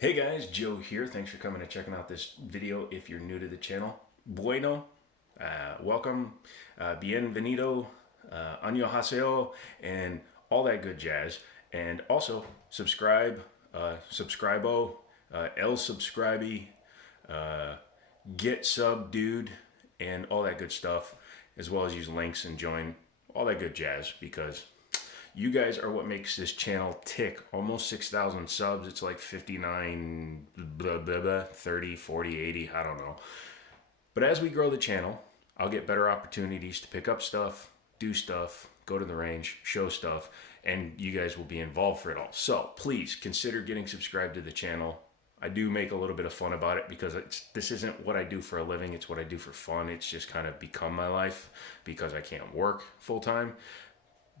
Hey guys, Joe here. Thanks for coming and checking out this video. If you're new to the channel, bueno, welcome, bienvenido, annyeonghaseyo, and all that good jazz. And also subscribe, subscribo, el subscribe, get sub dude, and all that good stuff, as well as use links and join all that good jazz because you guys are what makes this channel tick. Almost 6,000 subs. It's like 59, blah, blah, blah, 30, 40, 80, I don't know. But as we grow the channel, I'll get better opportunities to pick up stuff, do stuff, go to the range, show stuff, and you guys will be involved for it all. So please consider getting subscribed to the channel. I do make a little bit of fun about it because this isn't what I do for a living. It's what I do for fun. It's just kind of become my life because I can't work full time.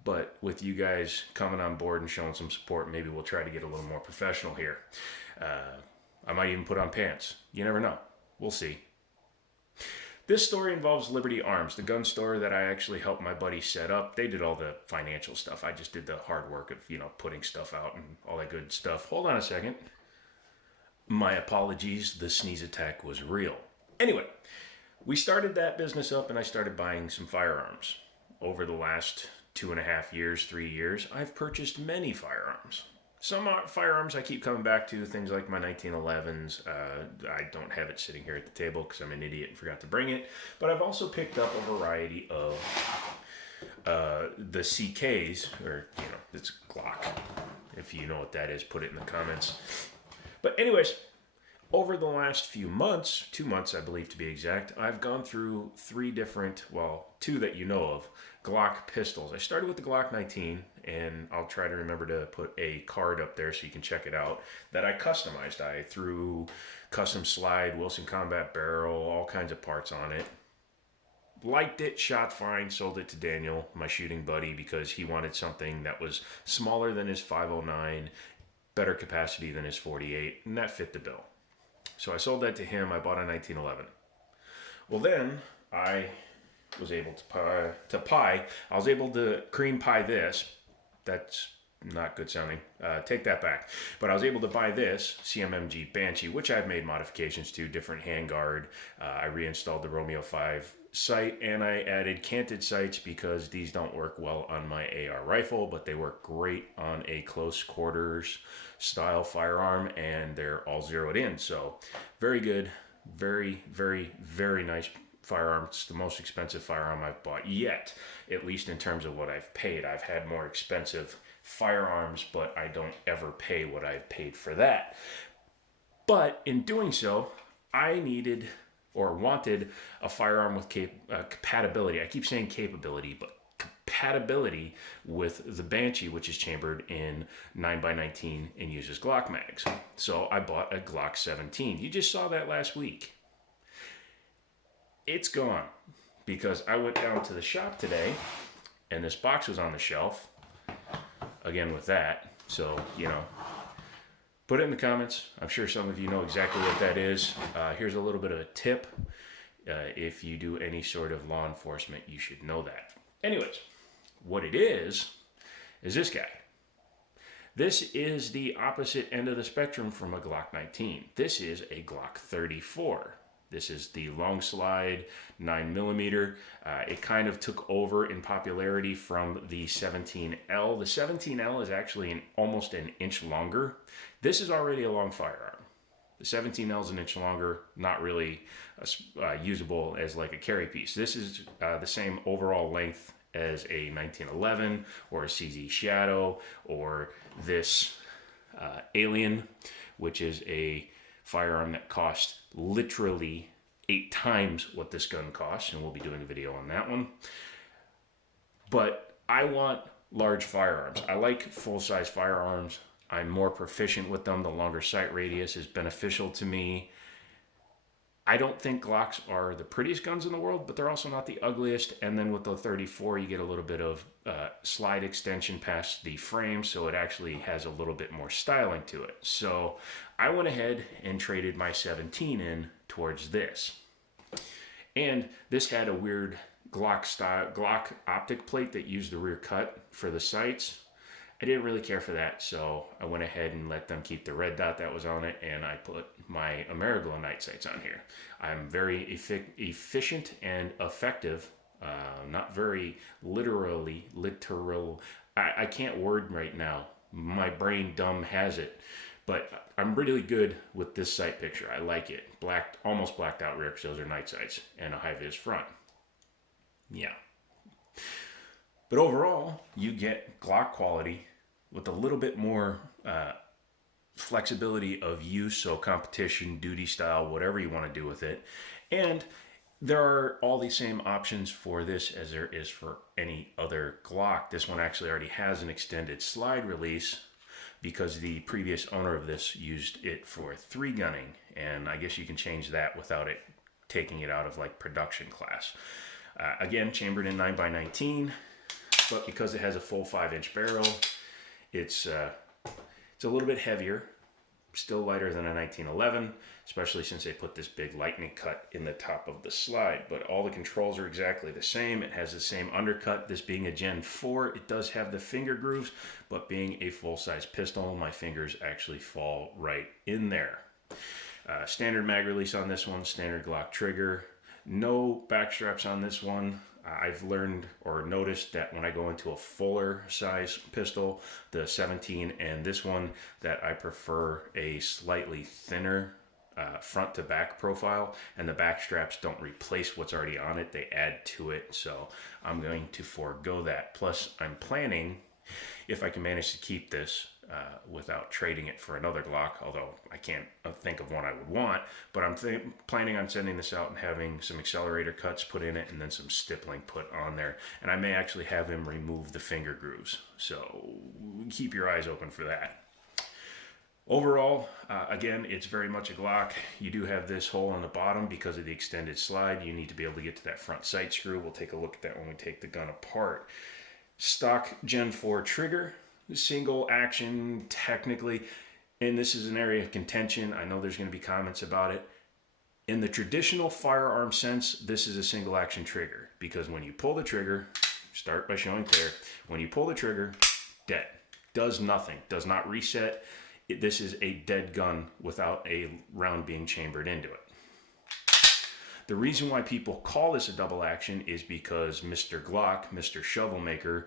But with you guys coming on board and showing some support, maybe we'll try to get a little more professional here. I might even put on pants. You never know. We'll see. This story involves Liberty Arms, the gun store that I actually helped my buddy set up. They did all the financial stuff. I just did the hard work of, putting stuff out and all that good stuff. Hold on a second. My apologies. The sneeze attack was real. Anyway, we started that business up and I started buying some firearms. Over the last 2.5 years, 3 years, I've purchased many firearms. Some firearms I keep coming back to, things like my 1911s. I don't have it sitting here at the table because I'm an idiot and forgot to bring it. But I've also picked up a variety of the CKs, or, it's Glock. If you know what that is, put it in the comments. But anyways, over the last few months, 2 months I believe to be exact, I've gone through two that you know of, Glock pistols. I started with the Glock 19, and I'll try to remember to put a card up there so you can check it out, that I customized. I threw custom slide, Wilson Combat barrel, all kinds of parts on it. Liked it, shot fine, sold it to Daniel, my shooting buddy, because he wanted something that was smaller than his 509, better capacity than his 48, and that fit the bill. So I sold that to him. I bought a 1911. Well, then I was able I was able to cream pie this. That's not good sounding. Take that back. But I was able to buy this CMMG Banshee, which I've made modifications to, different handguard. I reinstalled the Romeo 5 sight, and I added canted sights because these don't work well on my AR rifle, but they work great on a close quarters style firearm, and they're all zeroed in. So very good, very, very, very nice firearm. It's the most expensive firearm I've bought yet, at least in terms of what I've paid. I've had more expensive firearms, but I don't ever pay what I've paid for that. But in doing so, I needed or wanted a firearm with compatibility. I keep saying capability, but compatibility with the Banshee, which is chambered in 9x19 and uses Glock mags. So I bought a Glock 17. You just saw that last week. It's gone because I went down to the shop today and this box was on the shelf. Again with that. So, put it in the comments. I'm sure some of you know exactly what that is. Here's a little bit of a tip. If you do any sort of law enforcement, you should know that. Anyways, what it is this guy. This is the opposite end of the spectrum from a Glock 19. This is a Glock 34. This is the long slide 9mm. It kind of took over in popularity from the 17L. The 17L is actually almost an inch longer. This is already a long firearm. The 17L is an inch longer, not really usable as like a carry piece. This is the same overall length as a 1911 or a CZ Shadow or this Alien, which is a firearm that costs literally 8 times what this gun costs, and we'll be doing a video on that one. But I want large firearms. I like full-size firearms. I'm more proficient with them. The longer sight radius is beneficial to me. I don't think Glocks are the prettiest guns in the world, but they're also not the ugliest. And then with the 34, you get a little bit of slide extension past the frame, so it actually has a little bit more styling to it. So I went ahead and traded my 17 in towards this. And this had a weird Glock optic plate that used the rear cut for the sights. I didn't really care for that, so I went ahead and let them keep the red dot that was on it, and I put my Ameriglow night sights on here. I'm very efficient and effective, not very literal. I can't word right now. My brain dumb has it, but I'm really good with this sight picture. I like it. Almost blacked out rear, because those are night sights, and a high vis front. Yeah. But overall, you get Glock quality with a little bit more flexibility of use, so competition, duty style, whatever you want to do with it. And there are all the same options for this as there is for any other Glock. This one actually already has an extended slide release because the previous owner of this used it for 3-gunning, and I guess you can change that without it taking it out of like production class. Again, chambered in 9x19, but because it has a full 5-inch barrel, it's a little bit heavier, still lighter than a 1911, especially since they put this big lightning cut in the top of the slide. But all the controls are exactly the same. It has the same undercut. This being a Gen 4, it does have the finger grooves, but being a full-size pistol, my fingers actually fall right in there. Standard mag release on this one, standard Glock trigger. No back straps on this one. I've learned or noticed that when I go into a fuller size pistol, the 17 and this one, that I prefer a slightly thinner front to back profile, and the back straps don't replace what's already on it, they add to it, so I'm going to forego that. Plus, I'm planning, if I can manage to keep this without trading it for another Glock, although I can't think of one I would want, but I'm planning on sending this out and having some accelerator cuts put in it and then some stippling put on there, and I may actually have him remove the finger grooves, so keep your eyes open for that. Overall, again, it's very much a Glock. You do have this hole on the bottom because of the extended slide. You need to be able to get to that front sight screw. We'll take a look at that when we take the gun apart. Stock Gen 4 trigger, single action technically, and this is an area of contention. I know there's going to be comments about it. In the traditional firearm sense, this is a single action trigger, because when you pull the trigger, start by showing there, when you pull the trigger, dead. Does nothing, does not reset. This is a dead gun without a round being chambered into it. The reason why people call this a double action is because Mr. Glock, Mr. Shovelmaker,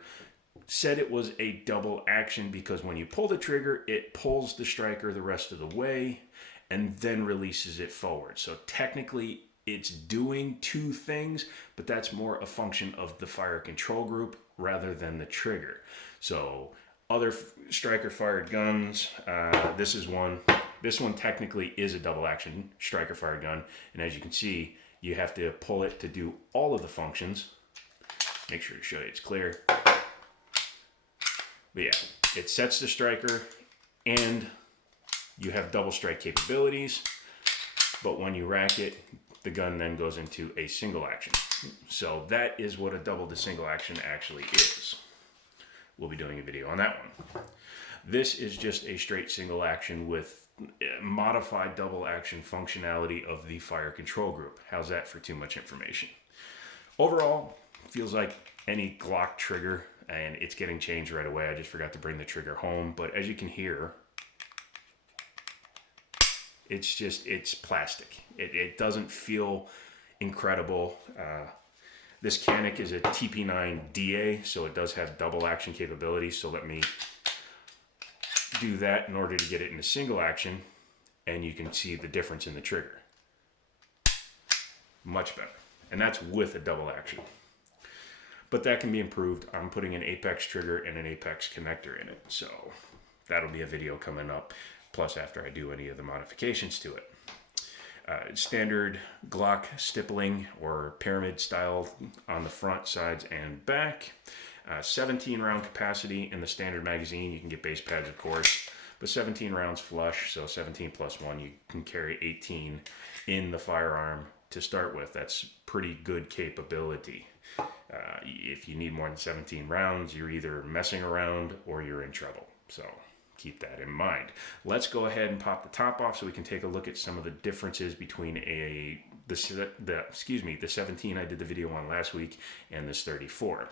said it was a double action because when you pull the trigger, it pulls the striker the rest of the way and then releases it forward. So technically, it's doing two things, but that's more a function of the fire control group rather than the trigger. So other striker fired guns, this is one. This one technically is a double action striker fired gun, and as you can see, you have to pull it to do all of the functions. Make sure to show you it's clear. But yeah, it sets the striker and you have double strike capabilities, but when you rack it, the gun then goes into a single action. So that is what a double to single action actually is. We'll be doing a video on that one. This is just a straight single action with modified double action functionality of the fire control group. How's that for too much information? Overall, feels like any Glock trigger, and it's getting changed right away. I just forgot to bring the trigger home, but as you can hear, it's plastic. It doesn't feel incredible. This Canic is a TP9DA, so it does have double action capabilities, so let me do that in order to get it into single action, and you can see the difference in the trigger. Much better, and that's with a double action. But that can be improved. I'm putting an Apex trigger and an Apex connector in it, so that'll be a video coming up, plus after I do any of the modifications to it. Standard Glock stippling or pyramid style on the front, sides, and back. 17 round capacity in the standard magazine. You can get base pads, of course, but 17 rounds flush, so 17 plus 1. You can carry 18 in the firearm to start with. That's pretty good capability. If you need more than 17 rounds, you're either messing around or you're in trouble. So keep that in mind. Let's go ahead and pop the top off so we can take a look at some of the differences between the 17 I did the video on last week and this 34.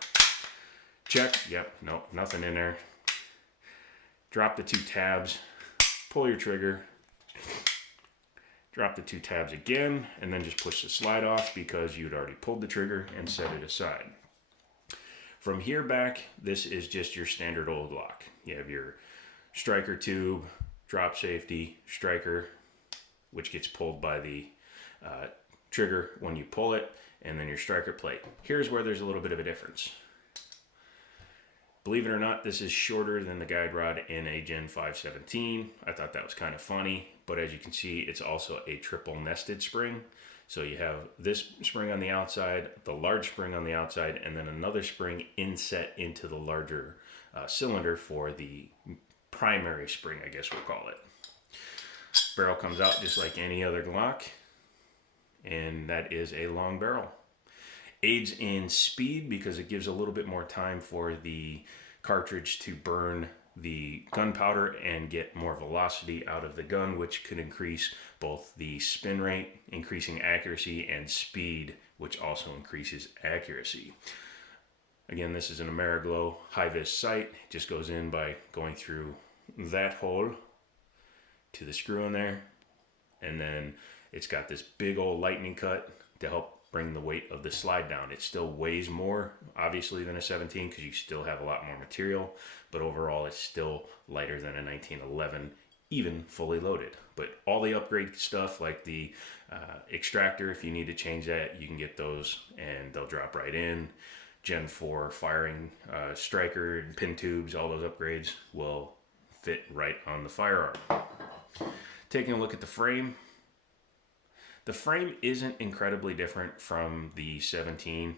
Check. Yep. Nope. Nothing in there. drop the 2 tabs, pull your trigger, drop the 2 tabs again, and then just push the slide off because you'd already pulled the trigger and set it aside. From here back, this is just your standard old Glock. You have your striker tube, drop safety, striker, which gets pulled by the trigger when you pull it, and then your striker plate. Here's where there's a little bit of a difference. Believe it or not, this is shorter than the guide rod in a Gen 517. I thought that was kind of funny, but as you can see, it's also a triple nested spring. So you have this spring on the outside, the large spring on the outside, and then another spring inset into the larger cylinder for the primary spring, I guess we'll call it. Barrel comes out just like any other Glock, and that is a long barrel. Aids in speed because it gives a little bit more time for the cartridge to burn the gunpowder and get more velocity out of the gun, which could increase both the spin rate, increasing accuracy, and speed, which also increases accuracy. Again, this is an Ameriglow high-vis sight. It just goes in by going through that hole to the screw in there, and then it's got this big old lightning cut to help bring the weight of the slide down. It still weighs more, obviously, than a 17 because you still have a lot more material, but overall it's still lighter than a 1911, even fully loaded. But all the upgrade stuff like the extractor, if you need to change that, you can get those and they'll drop right in. Gen 4 firing striker, pin tubes, all those upgrades will fit right on the firearm. Taking a look at the frame. The frame isn't incredibly different from the 17,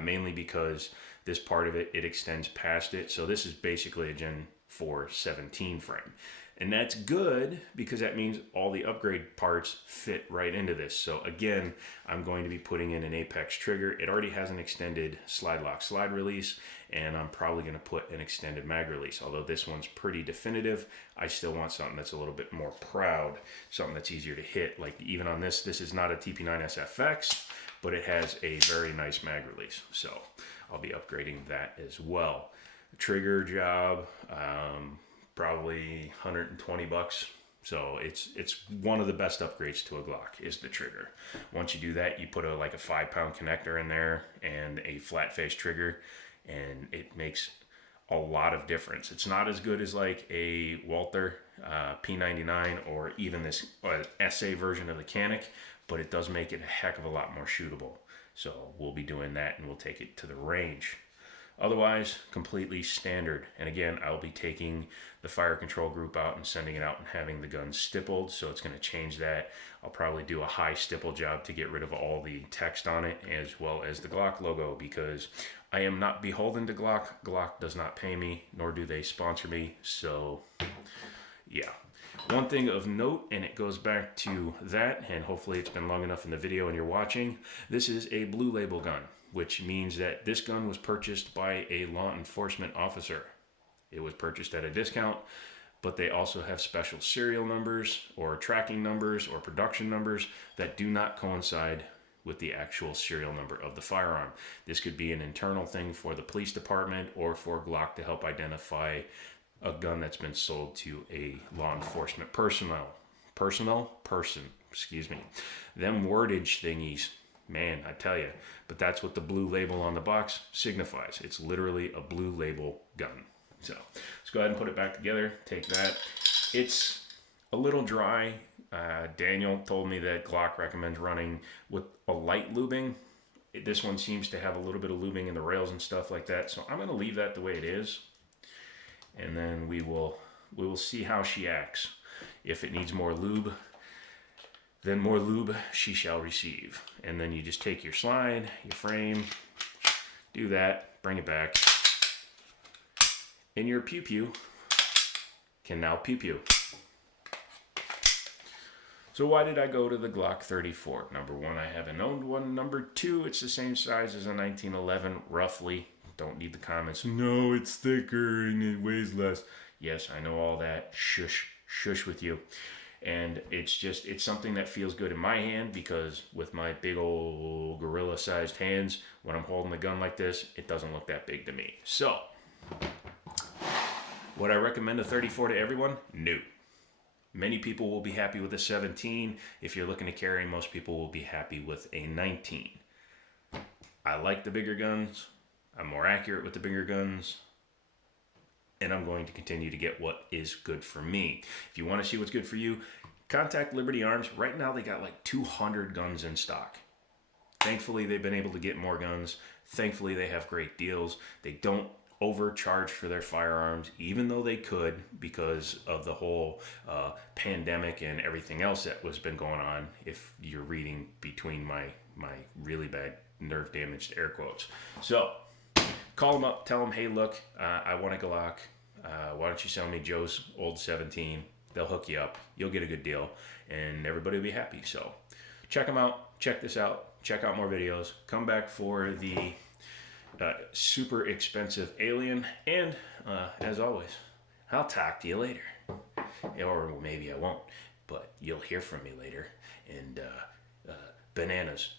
mainly because this part of it extends past it. So this is basically a Gen 4 17 frame. And that's good because that means all the upgrade parts fit right into this. So again, I'm going to be putting in an Apex trigger. It already has an extended slide lock slide release, and I'm probably going to put an extended mag release. Although this one's pretty definitive, I still want something that's a little bit more proud, something that's easier to hit. Like even on this is not a TP9 SFX, but it has a very nice mag release. So I'll be upgrading that as well. Trigger job, probably 120 bucks. So it's one of the best upgrades to a Glock is the trigger. Once you do that, you put like a 5-pound connector in there and a flat face trigger, and it makes a lot of difference. It's not as good as like a Walther P99 or even this SA version of the Canic, but it does make it a heck of a lot more shootable. So we'll be doing that and we'll take it to the range. Otherwise, completely standard. And again, I'll be taking the fire control group out and sending it out and having the gun stippled. So it's going to change that. I'll probably do a high stipple job to get rid of all the text on it, as well as the Glock logo, because I am not beholden to Glock. Glock does not pay me, nor do they sponsor me. So yeah. One thing of note, and it goes back to that, and hopefully it's been long enough in the video and you're watching, this is a blue label gun, which means that this gun was purchased by a law enforcement officer. It was purchased at a discount, but they also have special serial numbers or tracking numbers or production numbers that do not coincide with the actual serial number of the firearm. This could be an internal thing for the police department or for Glock to help identify a gun that's been sold to a law enforcement person. Them wordage thingies, man, I tell you. But that's what the blue label on the box signifies. It's literally a blue label gun. So let's go ahead and put it back together. Take that. It's a little dry. Daniel told me that Glock recommends running with a light lubing. This one seems to have a little bit of lubing in the rails and stuff like that. So I'm going to leave that the way it is. And then we will see how she acts. If it needs more lube, then more lube she shall receive. And then you just take your slide, your frame, do that, bring it back. And your pew-pew can now pew-pew. So why did I go to the Glock 34? Number one, I haven't owned one. Number two, it's the same size as a 1911, roughly. Don't need the comments. No, it's thicker and it weighs less. Yes, I know all that. Shush with you. And it's something that feels good in my hand because with my big old gorilla-sized hands, when I'm holding the gun like this, it doesn't look that big to me. So, Would I recommend a 34 to everyone? No. Many people will be happy with a 17. If you're looking to carry, most people will be happy with a 19. I like the bigger guns. I'm more accurate with the bigger guns. And I'm going to continue to get what is good for me. If you want to see what's good for you, contact Liberty Arms. Right now they got like 200 guns in stock. Thankfully, they've been able to get more guns. Thankfully, they have great deals. They don't overcharge for their firearms, even though they could because of the whole pandemic and everything else that was been going on, if you're reading between my really bad nerve damaged air quotes. So call them up, tell them, hey, look, I want a Glock. Why don't you sell me Joe's old 17? They'll hook you up. You'll get a good deal, and everybody will be happy. So check them out. Check this out. Check out more videos. Come back for the super expensive Alien. And as always, I'll talk to you later. Or maybe I won't, but you'll hear from me later. And bananas.